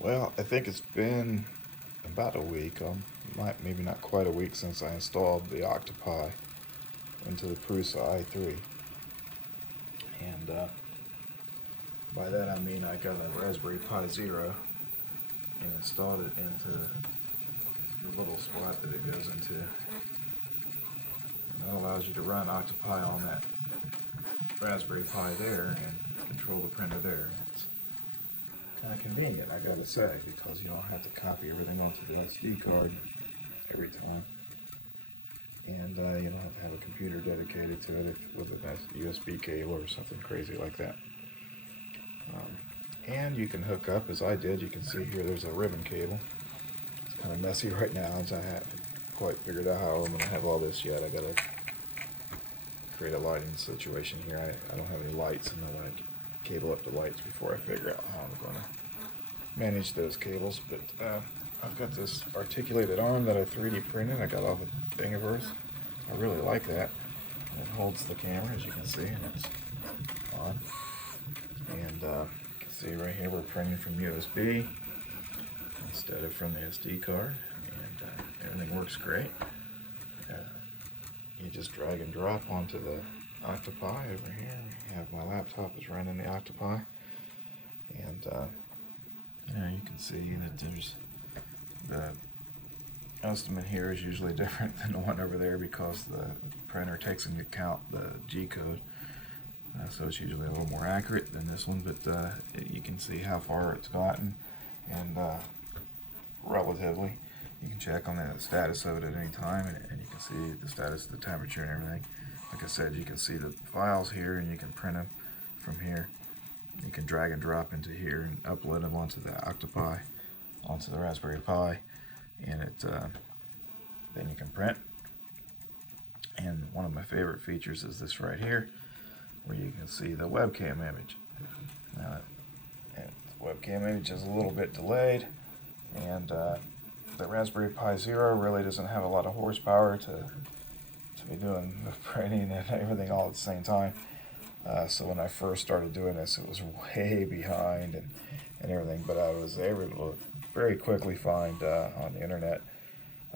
Well, I think it's been about a week, maybe not quite a week since I installed the OctoPi into the Prusa i3. And by that I mean I got a Raspberry Pi Zero and installed it into the little slot that it goes into. And that allows you to run OctoPi on that Raspberry Pi there and control the printer there. It's kind of convenient, I gotta say, because you don't have to copy everything onto the SD card every time, and you don't have to have a computer dedicated to it with a USB cable or something crazy like that. And you can hook up, as I did. You can see here there's a ribbon cable. It's kind of messy right now, as I haven't quite figured out how I'm going to have all this yet. I gotta create a lighting situation here. I don't have any lights, and I want to cable up the lights before I figure out how I'm going to manage those cables. But I've got this articulated arm that I 3D printed. I got off of Thingiverse. I really like that. It holds the camera, as you can see, and it's on. And you can see right here we're printing from USB instead of from the SD card, and everything works great. You just drag and drop onto the OctoPi over here. I have my laptop is running the OctoPi, and you can see that there's the estimate here is usually different than the one over there because the printer takes into account the G code. So it's usually a little more accurate than this one, but you can see how far it's gotten, and relatively, you can check on the status of it at any time, and you can see the status, the temperature, and everything. Like I said, you can see the files here, and you can print them from here. You can drag and drop into here and upload them onto the OctoPi, onto the Raspberry Pi, and then you can print. And one of my favorite features is this right here, where you can see the webcam image. Now, the webcam image is a little bit delayed, and the Raspberry Pi Zero really doesn't have a lot of horsepower to be doing the printing and everything all at the same time. So when I first started doing this, it was way behind and everything, but I was able to very quickly find on the internet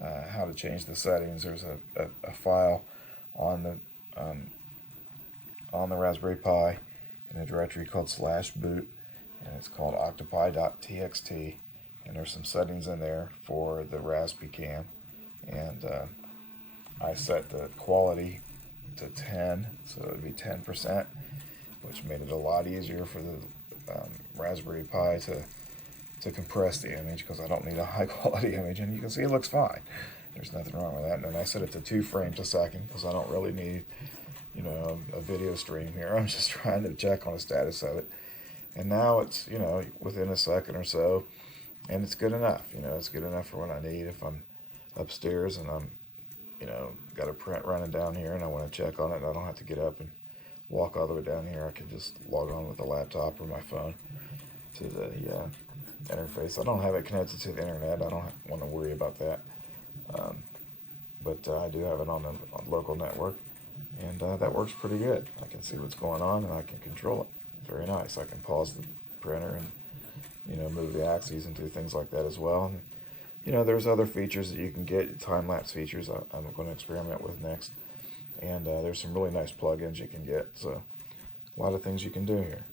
how to change the settings. There's a file on the Raspberry Pi in a directory called /boot, and it's called octopi.txt, and there's some settings in there for the raspicam, and I set the quality to 10, so it would be 10%, which made it a lot easier for the Raspberry Pi to compress the image, because I don't need a high quality image, and you can see it looks fine. There's nothing wrong with that. And then I set it to 2 frames a second, because I don't really need a video stream here. I'm just trying to check on the status of it. And now it's, within a second or so, and it's good enough. It's good enough for what I need. If I'm upstairs and I'm, got a print running down here and I want to check on it, I don't have to get up and walk all the way down here. I can just log on with the laptop or my phone to the interface. I don't have it connected to the internet. I don't want to worry about that. But I do have it on a local network, and that works pretty good. I can see what's going on, and I can control it. It's very nice. I can pause the printer and move the axes and do things like that as well. And, there's other features that you can get, time-lapse features I'm going to experiment with next. And there's some really nice plugins you can get. So a lot of things you can do here.